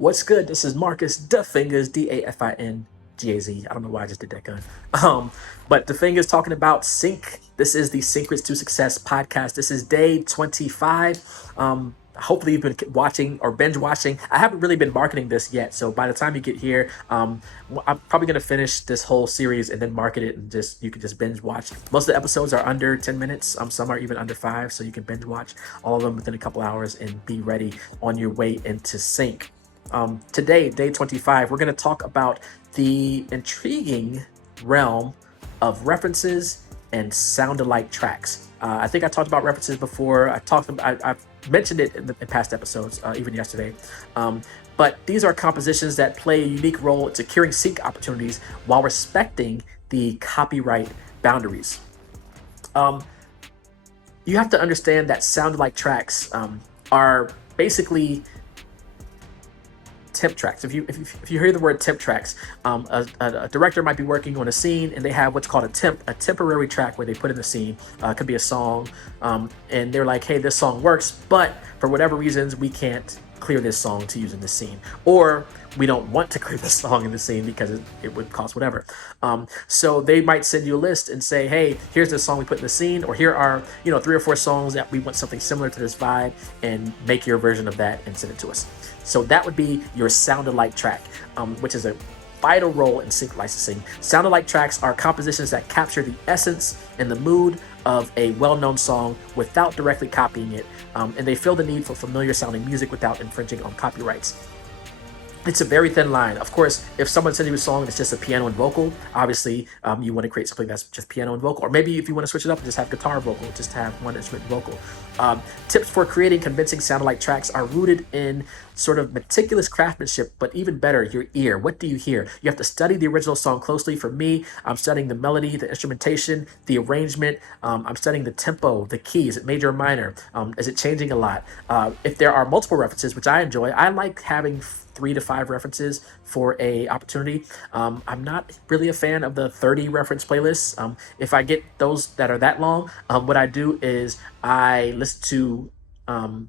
What's good? This is Marcus the Fingaz, Dafingaz. I don't know why I just did that gun. But the Fingaz talking about sync. This is the Syncrets To Success podcast. This is day 25. Hopefully you've been watching or binge watching. I haven't really been marketing this yet, so by the time you get here, I'm probably gonna finish this whole series and then market it, and just you can just binge watch. Most of the episodes are under 10 minutes. Some are even under 5, so you can binge watch all of them within a couple hours and be ready on your way into sync. Today, day 25, we're going to talk about the intriguing realm of references and sound-alike tracks. I think I talked about references before. I've mentioned it in past episodes, even yesterday. But these are compositions that play a unique role in securing sync opportunities while respecting the copyright boundaries. You have to understand that sound-alike tracks are basically temp tracks. If you hear the word temp tracks, a director might be working on a scene and they have what's called a temporary track where they put in the scene. It could be a song, and they're like, hey, this song works, but for whatever reasons we can't clear this song to use in the scene, or we don't want to clear this song in the scene because it would cost whatever. So they might send you a list and say, hey, here's the song we put in the scene, or here are 3 or 4 songs that we want something similar to this vibe, and make your version of that and send it to us. So that would be your sound-alike track, which is a vital role in sync licensing. Sound-alike tracks are compositions that capture the essence and the mood of a well-known song without directly copying it, and they fill the need for familiar sounding music without infringing on copyrights. It's a very thin line. Of course, if someone sends you a song and it's just a piano and vocal, obviously you want to create something that's just piano and vocal. Or maybe if you want to switch it up and just have guitar vocal, just have one instrument vocal. Tips for creating convincing sound-alike tracks are rooted in sort of meticulous craftsmanship, but even better, your ear. What do you hear? You have to study the original song closely. For me, I'm studying the melody, the instrumentation, the arrangement. I'm studying the tempo, the keys, is it major or minor? Is it changing a lot? If there are multiple references, which I enjoy, I like having 3 to 5 references for a opportunity. I'm not really a fan of the 30 reference playlists. If I get those that are that long, what I do is I listen to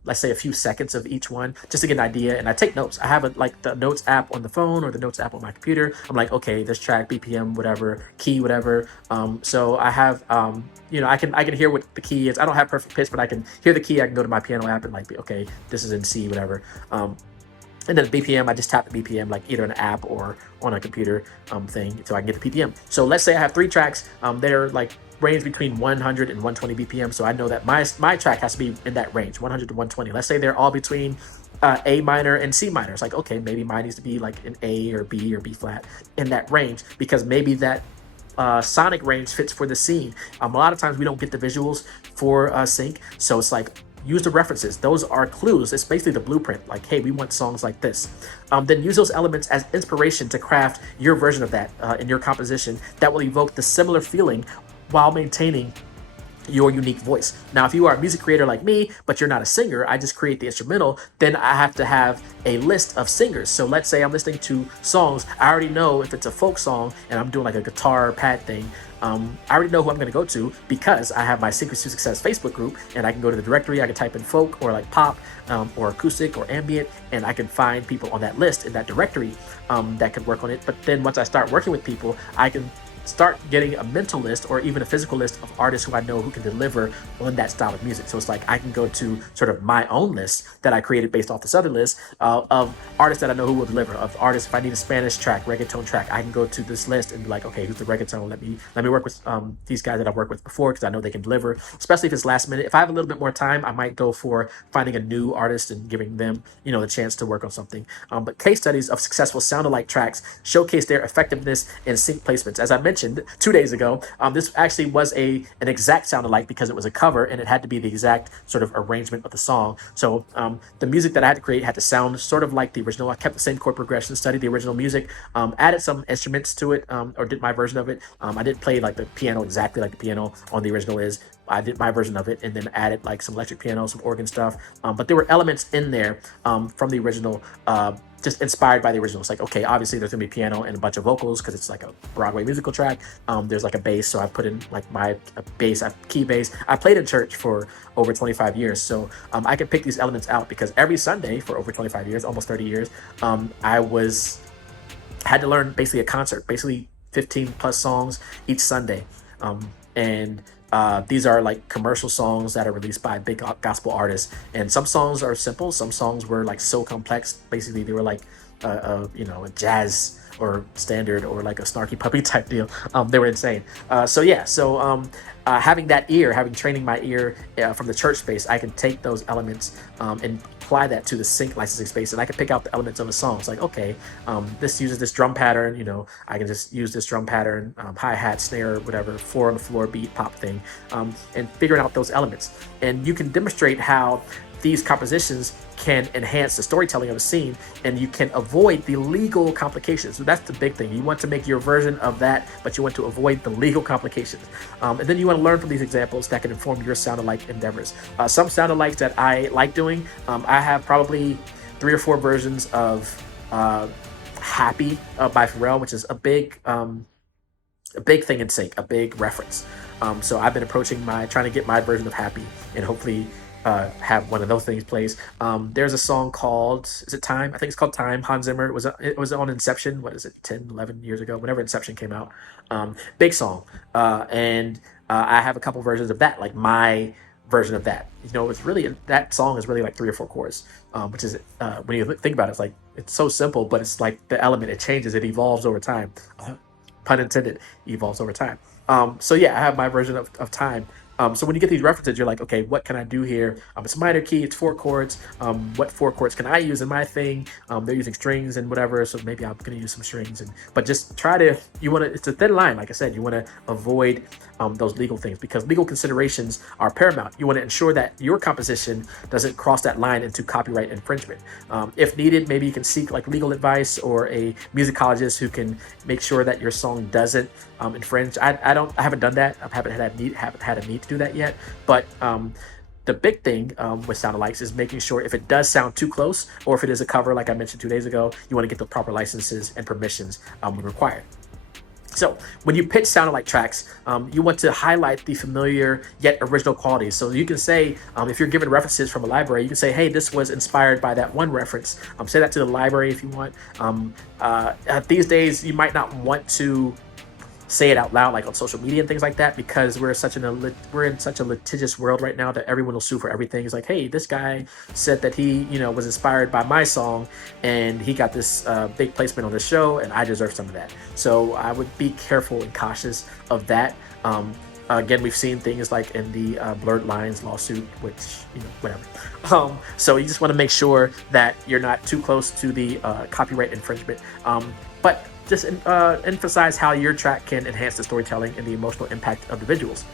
let's say a few seconds of each one just to get an idea, and I take notes. I have like the notes app on the phone or the notes app on my computer. I'm like, okay, this track, BPM, whatever, key, whatever. So I have I can hear what the key is. I don't have perfect pitch, but I can hear the key. I can go to my piano app and like, okay, this is in C, whatever. And then BPM, I just tap the BPM like either an app or on a computer thing, so I can get the BPM. So let's say I have 3 tracks. They're like range between 100 and 120 BPM. So I know that my track has to be in that range, 100 to 120. Let's say they're all between A minor and C minor. It's like, okay, maybe mine needs to be like an A or B flat in that range, because maybe that sonic range fits for the scene. A lot of times we don't get the visuals for sync, so it's like, use the references. Those are clues. It's basically the blueprint. Like, hey, we want songs like this. Then use those elements as inspiration to craft your version of that in your composition that will evoke the similar feeling while maintaining your unique voice. Now, if you are a music creator like me, but you're not a singer, I just create the instrumental, then I have to have a list of singers. So let's say I'm listening to songs. I already know if it's a folk song and I'm doing like a guitar pad thing, I already know who I'm going to go to because I have my Syncrets To Success Facebook group, and I can go to the directory. I can type in folk or like pop or acoustic or ambient, and I can find people on that list in that directory that could work on it. But then once I start working with people, I can start getting a mental list or even a physical list of artists who I know who can deliver on that style of music. So it's like I can go to sort of my own list that I created based off this other list of artists that I know who will deliver. Of artists, if I need a Spanish track, reggaeton track, I can go to this list and be like, okay, who's the reggaeton? Let me work with these guys that I've worked with before, because I know they can deliver, especially if it's last minute. If I have a little bit more time, I might go for finding a new artist and giving them the chance to work on something. But case studies of successful sound-alike tracks showcase their effectiveness in sync placements. As I mentioned 2 days ago, this actually was an exact sound-alike because it was a cover and it had to be the exact sort of arrangement of the song. So the music that I had to create had to sound sort of like the original. I kept the same chord progression, studied the original music, added some instruments to it, or did my version of it. I didn't play like the piano exactly like the piano on the original is. I did my version of it and then added like some electric piano, some organ stuff. But there were elements in there from the original just inspired by the original. It's like, okay, obviously there's gonna be piano and a bunch of vocals because it's like a Broadway musical track. There's like a bass, so I put in like my bass, key bass. I played in church for over 25 years, so I can pick these elements out because every Sunday for over 25 years, almost 30 years, I was had to learn basically a concert, basically 15 plus songs each Sunday. And these are like commercial songs that are released by big gospel artists. And some songs are simple. Some songs were like so complex. Basically, they were like, a jazz or standard or like a snarky puppy type deal. They were insane. Having that ear, having training my ear from the church space, I can take those elements and apply that to the sync licensing space, and I can pick out the elements of a song. It's like, okay, this uses this drum pattern. I can just use this drum pattern, hi-hat, snare, whatever, 4 on the floor beat, pop thing, and figuring out those elements. And you can demonstrate how these compositions can enhance the storytelling of a scene, and you can avoid the legal complications. So that's the big thing. You want to make your version of that, but you want to avoid the legal complications. And then you want to learn from these examples that can inform your sound alike endeavors. Some sound alikes that I like doing, I have probably 3 or 4 versions of Happy by Pharrell, which is a big thing in sync, a big reference. So I've been trying to get my version of Happy, and hopefully have one of those things plays. There's a song called, is it Time? I think it's called Time. Hans Zimmer. It was on Inception. What is it, 10, 11 years ago, whenever Inception came out. Big song. And I have a couple versions of that, like my version of that. It's really, that song is really like 3 or 4 chords, which is, when you think about it, it's like, it's so simple, but it's like the element, it changes, it evolves over time. Pun intended, evolves over time. I have my version of Time. So when you get these references, you're like, okay, what can I do here? It's a minor key, it's 4 chords. What 4 chords can I use in my thing? They're using strings and whatever, so maybe I'm going to use some strings. But just try to, it's a thin line, like I said, you want to avoid those legal things, because legal considerations are paramount. You want to ensure that your composition doesn't cross that line into copyright infringement. If needed, maybe you can seek like legal advice or a musicologist who can make sure that your song doesn't infringe. I haven't done that. I haven't had a need to do that yet. But the big thing with sound alikes is making sure if it does sound too close, or if it is a cover, like I mentioned 2 days ago, you want to get the proper licenses and permissions when required. So when you pitch sound alike tracks, you want to highlight the familiar yet original qualities. So you can say, if you're given references from a library, you can say, hey, this was inspired by that one reference. Say that to the library if you want. These days, you might not want to say it out loud, like on social media and things like that, because we're in such a litigious world right now that everyone will sue for everything. It's like, hey, this guy said that he was inspired by my song, and he got this big placement on the show, and I deserve some of that. So I would be careful and cautious of that. Again, we've seen things like in the Blurred Lines lawsuit, which, whatever. So you just want to make sure that you're not too close to the copyright infringement. But just emphasize how your track can enhance the storytelling and the emotional impact of the visuals.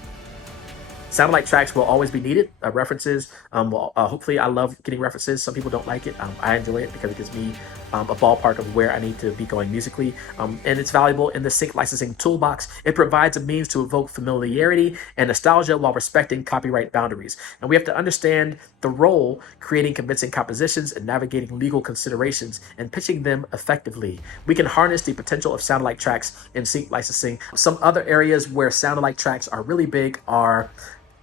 Sound alike tracks will always be needed. References, hopefully, I love getting references. Some people don't like it. I enjoy it because it gives me a ballpark of where I need to be going musically. And it's valuable in the sync licensing toolbox. It provides a means to evoke familiarity and nostalgia while respecting copyright boundaries. And we have to understand the role creating convincing compositions and navigating legal considerations and pitching them effectively. We can harness the potential of sound alike tracks in sync licensing. Some other areas where sound alike tracks are really big are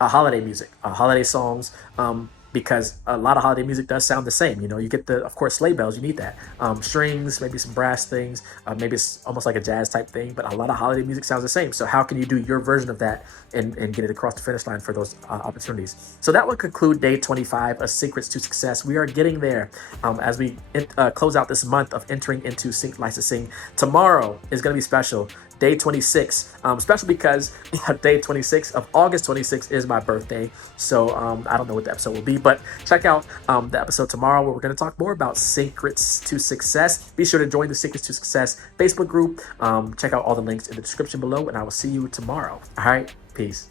holiday music, holiday songs, because a lot of holiday music does sound the same. You get of course, sleigh bells, you need that. Strings, maybe some brass things, maybe it's almost like a jazz type thing, but a lot of holiday music sounds the same. So how can you do your version of that and get it across the finish line for those opportunities? So that would conclude day 25 of Syncrets To Success. We are getting there as we close out this month of entering into sync licensing. Tomorrow is going to be special. Day 26, special because day 26 of August 26 is my birthday. So I don't know what the episode will be, but check out the episode tomorrow where we're going to talk more about Syncrets To Success. Be sure to join the Syncrets To Success Facebook group. Check out all the links in the description below, and I will see you tomorrow. All right, peace.